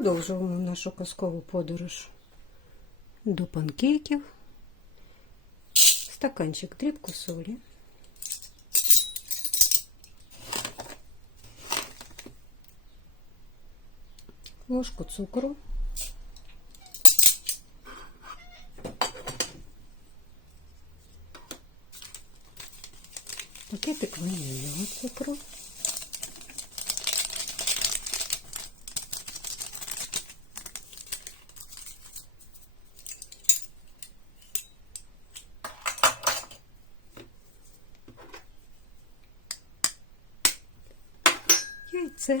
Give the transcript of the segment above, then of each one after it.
Продовжуємо нашу казкову подорож до панкейків. Стаканчик дрібку солі. Ложку цукру. Яйце.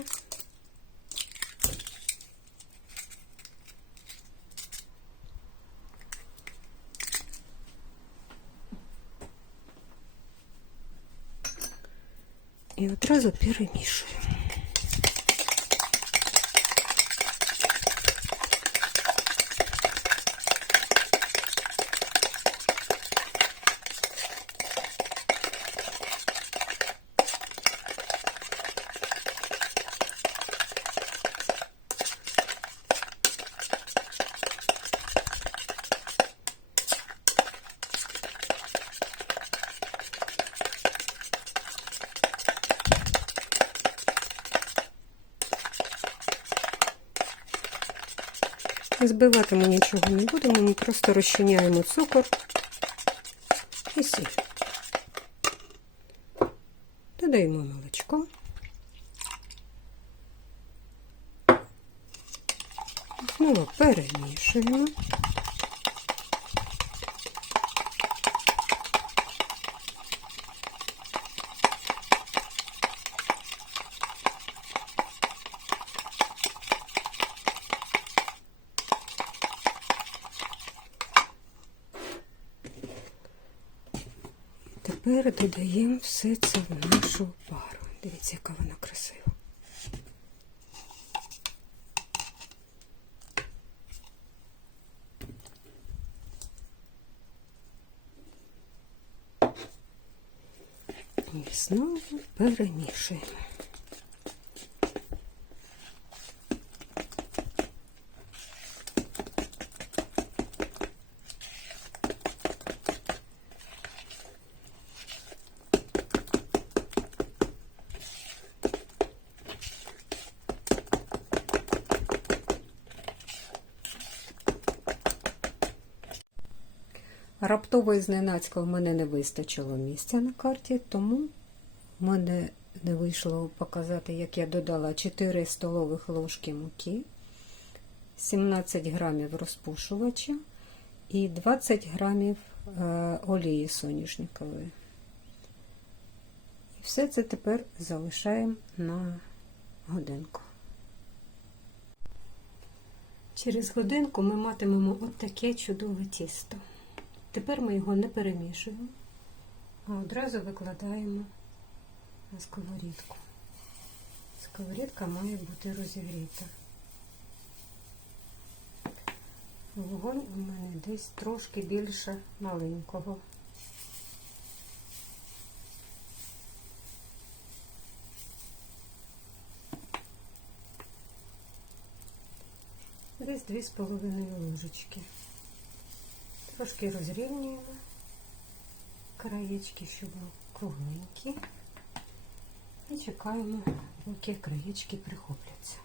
І одразу перемішуємо. Збивати ми нічого не будемо, ми просто розчиняємо цукор і сіль. Додаємо молочко. Знову перемішуємо. Тепер додаємо все це в нашу пару. Дивіться, яка вона красива. І знову перемішуємо. Раптово і зненацька в мене не вистачило місця на карті, тому в мене не вийшло показати, як я додала 4 столових ложки муки, 17 грамів розпушувача і 20 грамів е, олії соняшникової. І все це тепер залишаємо на годинку. Через годинку ми матимемо от таке чудове тісто. Тепер ми його не перемішуємо, а одразу викладаємо на сковорідку. Сковорідка має бути розігріта. Вогонь у мене десь трошки більше маленького. Десь 2,5 ложечки. Трошки розрівнюємо краєчки, щоб були кругленькі. І чекаємо, поки краєчки прихопляться.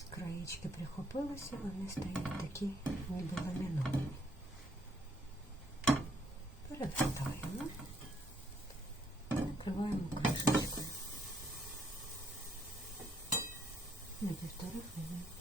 з краєчки прихопилося, вони стають такі ніби ламіновані. Перевертаємо, накриваємо кришечкою на півтори хвилини.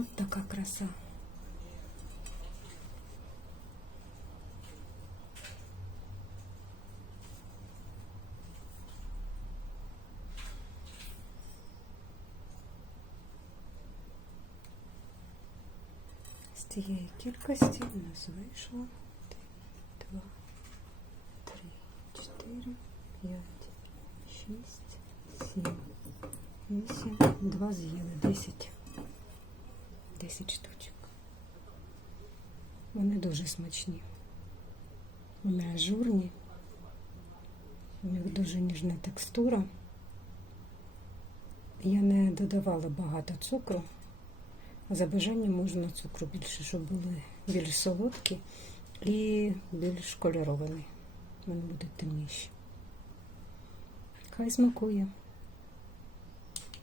От така краса. З цієї кількості у нас вийшло 2, 3, 4, 5, 6, 7, 8, 2 з'їли, 10. 10 штучок. Вони дуже смачні. Вони ажурні. У них дуже ніжна текстура. Я не додавала багато цукру. За бажанням можна цукру більше, щоб були більш солодкі і більш кольоровані. Вони будуть темніші. Хай смакує.